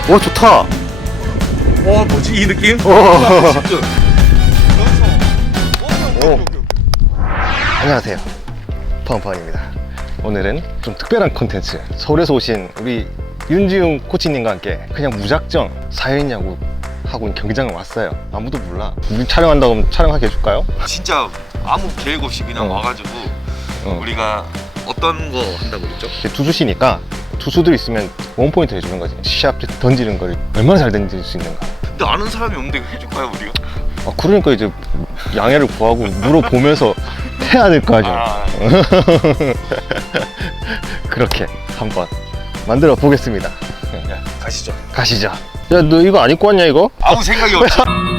와 좋다. 와 뭐지 이 느낌? 안녕하세요, 펑펑입니다. 오늘은 좀 특별한 콘텐츠, 서울에서 오신 우리 윤지웅 코치님과 함께 그냥 무작정 4인 야구 하고 경기장을 왔어요. 아무도 몰라. 우리 촬영한다고 하면 촬영하게 해줄까요? 진짜 아무 계획 없이 그냥 와가지고 우리가 어떤 거 한다고 그랬죠? 투수시니까 투수들 있으면 원포인트 해주는 거지. 시합 때 던지는 걸 얼마나 잘 던질 수 있는가. 근데 아는 사람이 없는데 해줄까요 우리가? 그러니까 이제 양해를 구하고 물어보면서 해야 될 거 아니야. 그렇게 한번 만들어 보겠습니다. 야, 가시죠. 가시죠. 야, 너 이거 안 입고 왔냐 이거? 아무 생각이 없지.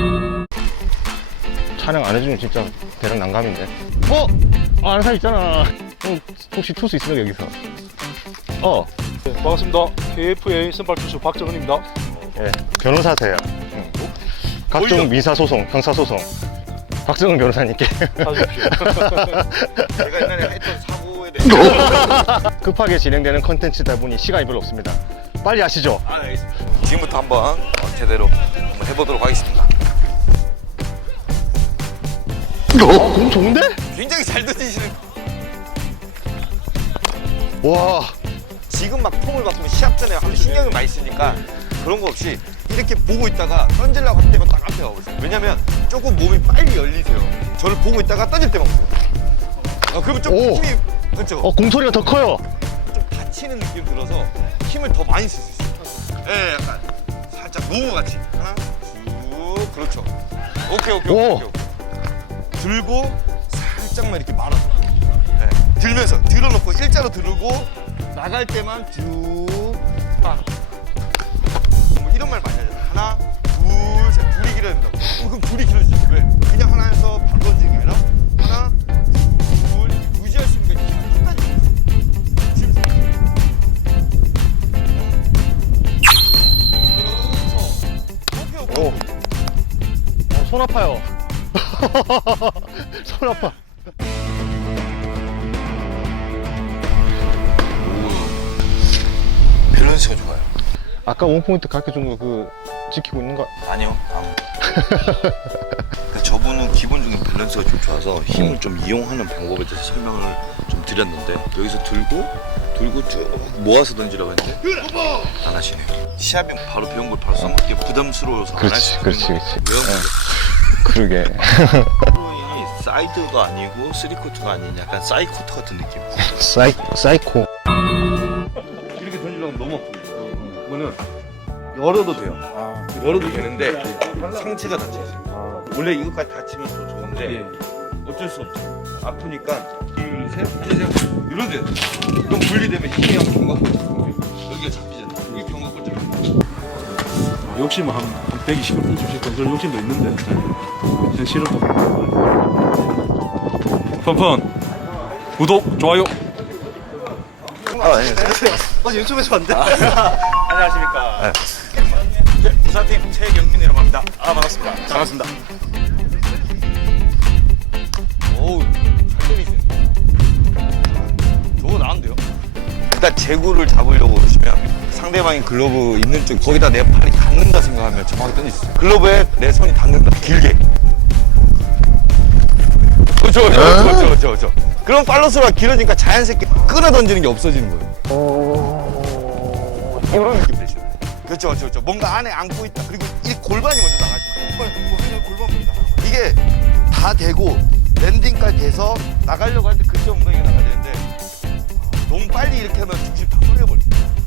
촬영 안 해주면 진짜 대략 난감인데. 아는 사람 있잖아. 혹시 투수 있으면 여기서. 네, 반갑습니다. KFA 선발 투수 박정은입니다. 예, 변호사세요. 각종 민사소송, 형사소송 박정은 변호사님께 사주십시오. 제가 옛날에 했던 사고에 대해서 급하게 진행되는 컨텐츠다 보니 시간이 별로 없습니다. 빨리 하시죠. 알겠습니다. 지금부터 한번 제대로 한번 해보도록 하겠습니다. 공 좋은데? 굉장히 잘 던지시는. 와, 지금 막 폼을 바꾸면 시합 전에 하면 신경을 많이 쓰니까 그런 거 없이 이렇게 보고 있다가 던지려고 할 때만 딱 앞에 가보세요. 왜냐면 조금 몸이 빨리 열리세요. 저를 보고 있다가 던질 때만 보세요. 그러면 좀 오. 힘이, 그렇죠? 공소리가 더 커요. 좀 다치는 느낌 들어서 힘을 더 많이 쓸 수 있어요. 예, 약간 살짝 노무 같이 하나, 쭉, 그렇죠. 오케이. 들고 살짝만 이렇게 말아서. 예, 들면서 들어놓고 일자로 들고 나갈 때만 쭉 딱. 뭐 이런 말 많이 하잖아요. 하나, 둘, 셋. 둘이 길어야 된다고. 그럼 둘이 길어지죠. 왜? 그냥 하나에서 바로 던지는 게 아니라 하나, 둘, 유지할 수 있는 게 힘을 끝까지 지금 오케이. 손 아파요. 손 아파. 밸런스가 좋아요. 아까 원포인트 가르쳐준 거 그 지키고 있는 거? 아니요. 그러니까 저분은 기본적인 밸런스가 좀 좋아서 힘을 좀 이용하는 방법에 대해서 설명을 좀 드렸는데 여기서 들고 쭉 모아서 던지라고 했는데 안 하시네. 시합용 바로 배운 걸 바로 써먹기 부담스러워서 안 할 수 있는 그렇지. 거예요. 그러게. 프로인이 사이드가 아니고 쓰리코트가 아닌 약간 사이코트 같은 느낌. 사이코. 이렇게 던지려면 너무 아프거든요. 이거는 열어도 돼요. 열어도 되는데 상체가 다쳐 있어요. 원래 이것까지 다치면 더 좋은데 어쩔 수 없죠. 아프니까 둘, 셋, 이런 데 좀 분리되면 힘이 한 경각골 여기가 잡히잖아요. 이게 경각골 잡히죠. 욕심 한 120을 훔치실 건 그런 욕심도 있는데 현실은 펀펀 구독 좋아요. 유튜브에서 봤는데? 안녕하십니까. 부사팀 최경민이라고 합니다. 반갑습니다. 반갑습니다. 오우, 잘 때리시네. 저거 나은데요? 일단 제구를 잡으려고 그러시면 상대방이 글러브 있는 쪽 거기다 내 팔이 닿는다 생각하면 정확히 던지세요. 글러브에 내 손이 닿는다. 길게. 그렇죠. 그럼 팔로스가 길어지니까 자연스럽게 끌어 던지는 게 없어지는 거예요. 이런 느낌 되시죠? 그렇죠. 뭔가 안에 안고 있다. 그리고 이 골반이 먼저 나가시면 골반이 나가는 거예요. 이게 다 되고 랜딩까지 돼서 나가려고 할 때 그때 엉덩이가 나가야 되는데 너무 빨리 이렇게 하면 중심 다 쏠려버려요.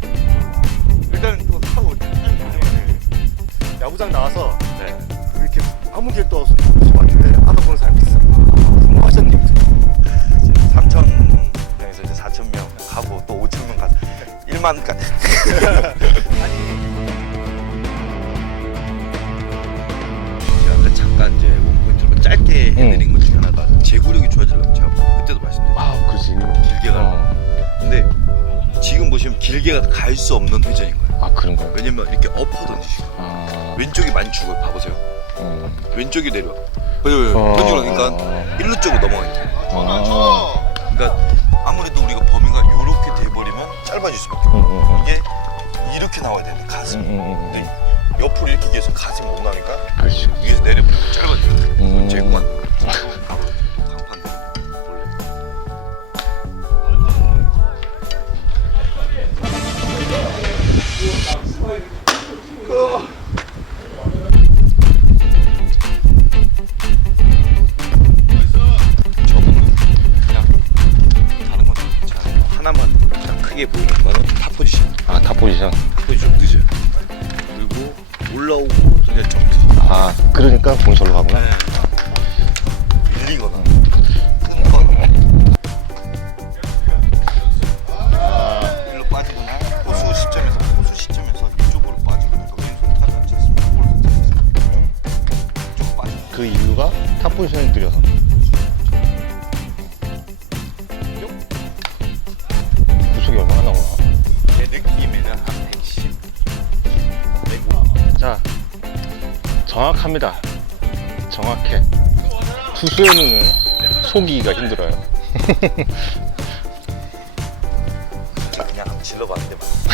일단 또 하고 야구장 나와서 이렇게 아무 계획도 없이 왔는데 알아보는 사람이 있어. 성공하셨네요. 3,000명에서 이제 4,000명 가고 또 5,000명 가서 1만까지. 제가 잠깐 이제 원포인트로 짧게 해드린 것 중에 하나가 제구력이 좋아지려면 제가 그때도 말씀드렸죠. 그렇지. 길게 가는. 근데 지금 보시면 길게 갈 수 없는 회전인 거예요. 그런가요? 왜냐면 이렇게 엎어 던지시고 왼쪽이 많이 죽어요. 봐보세요. 왼쪽이 내려. 던지고 나니까 일루 쪽으로 넘어가야 돼요. 그러니까 아무래도 우리가 범위가 이렇게 돼버리면 짧아질 수밖에 없어요. 이게 이렇게 나와야 되는데 가슴. 근데 옆으로 이렇게 기해서 가슴이 못 나니까 그렇죠. 위에서 내려보면 짧아져요. 제구만. 강판대 원래. 하나만 딱 크게 보이는 거는 탑 포지션. 아, 탑 포지션. 탑 포지션 좀 늦어요. 그리고 올라오고 이제 좀 늦어요. 아, 그러니까 공이 절로 가구나. 밀리거나 끊거나 일로 빠지거나 호수 시점에서 이쪽으로 빠지거나 왼손 타지 않지 않습니까? 오른손 타지 않습니까? 이쪽 빠지고 그 이유가 탑 포지션이 느려서. 구속이 얼마나 나오나? 내 느낌에는 한 110, 105. 자, 정확합니다. 정확해. 투수의 눈은 속이기가 힘들어요. 그냥 한번 질러봤는데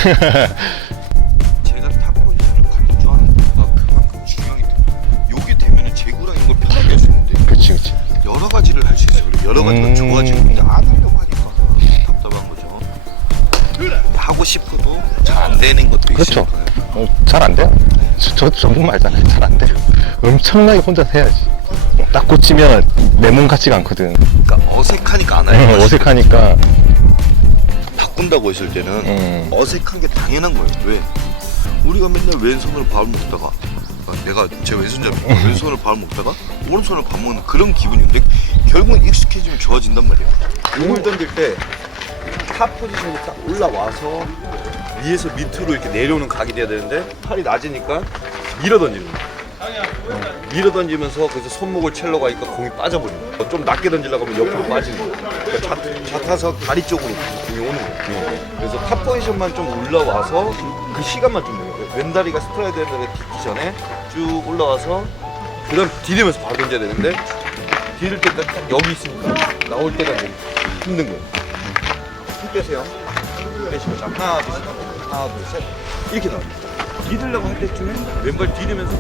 제가 탑 포지션을 강조하는 이유가 그만큼 중요하기 때문에 여기 되면은 제구랑 이걸 편하게 할 수 있는데 그치, 그치. 여러 가지를 할 수 있어요. 여러 가지가 좋아지고 근데 안 하려고 하니까 답답한 거죠. 하고 싶어도 잘 안 되는 것도 그렇죠. 있으니까요. 잘 안 돼요. 저 전문 말잖아요. 잘 안 돼요. 엄청나게 혼자 해야지. 딱 꽂히면 내 몸 같지가 않거든. 그러니까 어색하니까 안 해요. 어색하니까. 바꾼다고 했을 때는 어색한 게 당연한 거예요. 왜? 우리가 맨날 왼손으로 밥을 먹다가 내가 제 왼손잡이 왼손으로 밥을 먹다가 오른손으로 밥 먹는 그런 기분인데 결국은 익숙해지면 좋아진단 말이에요. 공을 던질 때 탑 포지션이 딱 올라와서 위에서 밑으로 이렇게 내려오는 각이 돼야 되는데 팔이 낮으니까 밀어 던지는 거예요. 밀어 던지면서 그래서 손목을 첼러 가니까 공이 빠져버리는 거예요. 좀 낮게 던지려고 하면 옆으로 빠지는 거예요. 그러니까 좌타석 다리 쪽으로 공이 오는 거예요. 그래서 탑 포지션만 좀 올라와서 그 시간만 좀 내요. 왼다리가 스트라이드에 딛기 전에 쭉 올라와서 그 다음 디디면서 바로 던져야 되는데 디딜 때 딱 여기 있으니까 나올 때가 이제 힘든 거예요. 힘 빼세요. 힘 빼시고 자 하나 둘 셋 하나 둘 셋 이렇게 나옵니다. 디딜려고 할 때쯤에 왼발 디디면서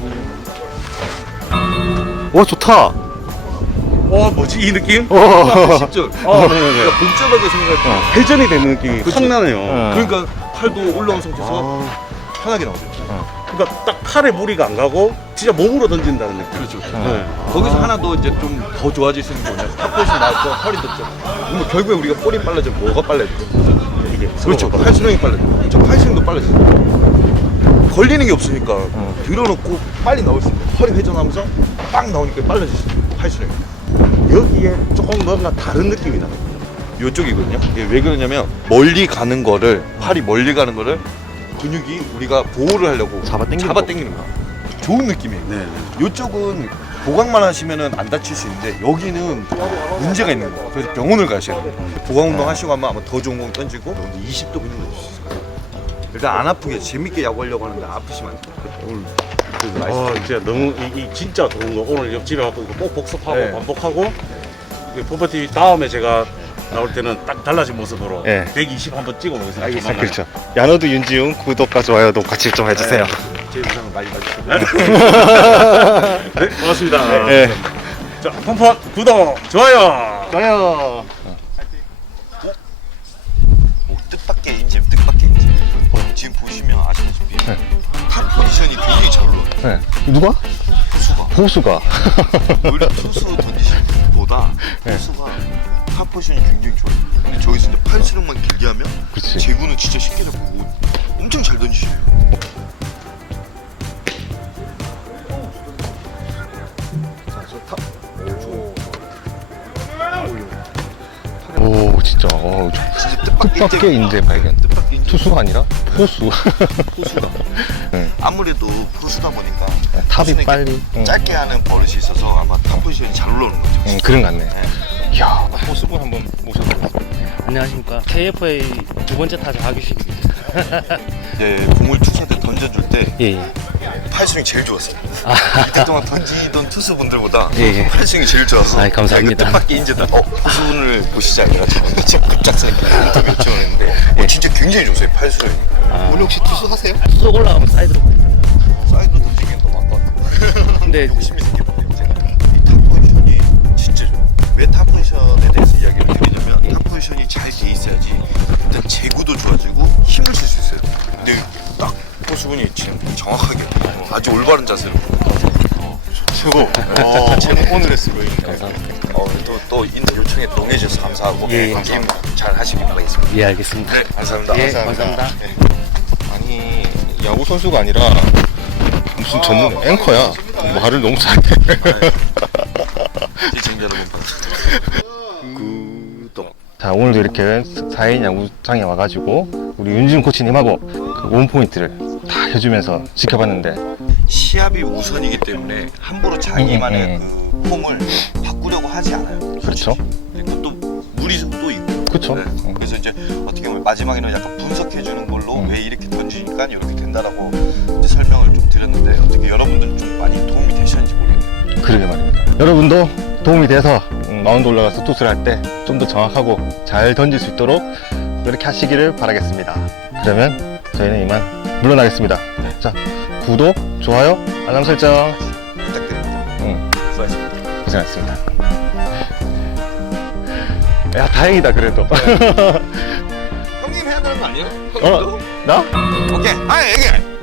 와, 좋다. 뭐지 이 느낌? 쉽죠? 네네네. 그러니까 복잡하게 생각할 때 회전이 되는 느낌이 그치? 확 나네요. 그러니까 팔도 올라온 상태에서 편하게 나오죠. 그러니까 딱 팔에 무리가 안 가고 진짜 몸으로 던진다는 느낌. 그렇죠. 네. 거기서 하나 더 이제 좀 더 좋아질 수 있는 게 뭐냐? 탑포지션 나왔고 허리 떴죠. 그럼 결국에 우리가 볼이 빨라져 뭐가 빨라지죠? 이게 그렇죠. 팔수령이 빨라져. 저 팔수령도 빨라져. 걸리는 게 없으니까 들어놓고 빨리 나올 수 있어요. 허리 회전하면서 빵 나오니까 빨라지죠. 팔수령이. 여기에 조금 뭔가 다른 느낌이 나요. 요쪽이거든요. 이게 왜 그러냐면 멀리 가는 거를 팔이 멀리 가는 거를 근육이 우리가 보호를 하려고 잡아당기는 거야. 좋은 느낌이에요. 네. 요쪽은 보강만 하시면은 안 다칠 수 있는데 여기는 문제가 있는 거예요. 그래서 병원을 가셔야 돼요. 보강 운동 하시고 하면 아마 더 좋은 공 던지고 20도 근육 넣을 수 있을 거예요. 일단 안 아프게 재밌게 야구하려고 하는데 아프시면 안 돼요. 오늘 진짜 너무 이 진짜 좋은 거 오늘 집에 와서 이거 꼭 복습하고 네. 반복하고 포퍼TV 다음에 제가 나올 때는 딱 달라진 모습으로 네. 120 한번 찍어보겠습니다. 알겠습니다. 그렇죠. 야노드 윤지웅 구독과 좋아요도 같이 좀 해주세요. 제 영상을 많이 봐주시고 네, 고맙습니다. 네. 자, 펀펀 구독, 좋아요. 좋아요. 뜻밖의 인재. 지금 보시면 아시다시피 탑 포지션이 굉장히 잘 올라와요. 네. 누가? 호수가. 오히려 투수 던지시는 분보다 투수가 탑 포지션이 굉장히 좋아요. 근데 저기서 이제 팔수령만 길게 하면 그치. 제구는 진짜 쉽게 잡고 엄청 잘 던지시네요. 오, 진짜. 진짜 뜻밖의 인재 발견. 뜻밖의 인재. 투수가 아니라 호수. 포수가 네. 아무래도 포수다 보니까 탑이 포수는 빨리. 짧게 하는 버릇이 있어서 아마 탑 포지션이 잘 올라오는 거죠. 그런 것 같네. 이야, 호수분 한번 모셔보겠습니다. 안녕하십니까. KFA 두 번째 타자 박유식입니다. 네, 공을 투수한테 던져줄 때 예. 팔스윙이 제일 좋았어요. 이때 동안 던지던 투수분들보다 예. 팔스윙이 제일 좋아서 아이, 감사합니다. 이거 뜻밖의 인재다. 포수분을 보시지 않아요. 지금 급작스럽게 인터뷰 요청을 했는데 진짜 굉장히 좋으세요. 팔수를. 오늘 혹시 투수 하세요? 쏙 올라가면 사이드로 보입니다. 사이드로 던지기엔 더 맞을 것 같아요. 근데 욕심이 생겼거든요. 제가 이 탑 포지션이 진짜 좋아요. 왜 탑 포지션에 대해서 이야기를 드리냐면 탑 포지션이 잘 돼 있어야지 일단 제구도 좋아지고 힘을 쓸 수 있어요. 근데 딱 포수분이 지금 정확하게 아주 올바른 자세로 최고. 오늘의 스로잉. 감사합니다. 또 인터뷰 요청에 동해주셔서 감사하고 예, 게임 잘 하시길 바라겠습니다. 예, 알겠습니다. 네, 감사합니다. 예, 감사합니다. 아니 야구 선수가 아니라 무슨 전문 앵커야. 말을 너무 잘해. 시청자 여러분 구독. 자, 오늘도 이렇게 4인 야구장에 와가지고 우리 윤지훈 코치님하고 그 원포인트를 다 해주면서 지켜봤는데 시합이 우선이기 때문에 함부로 자기만의 그 폼을 바꾸려고 하지 않아요. 그렇죠. 그리고 또 무리수도 있고. 그쵸. 네. 그래서 이제 어떻게 보면 마지막에는 약간 분석해주는 걸로 왜 이렇게 던지니까 이렇게 된다라고 이제 설명을 좀 드렸는데 어떻게 여러분들 좀 많이 도움이 되셨는지 모르겠네요. 그러게 말입니다. 여러분도 도움이 돼서 마운드 올라가서 투수를 할 때 좀 더 정확하고 잘 던질 수 있도록 이렇게 하시기를 바라겠습니다. 그러면 저희는 이만 물러나겠습니다. 자, 구독, 좋아요, 알람 설정 부탁드립니다. 수고하셨습니다. 고생하셨습니다. 야, 다행이다 그래도. 형님 해야 되는 거 아니에요? 나? 오케이. 아, 얘기해.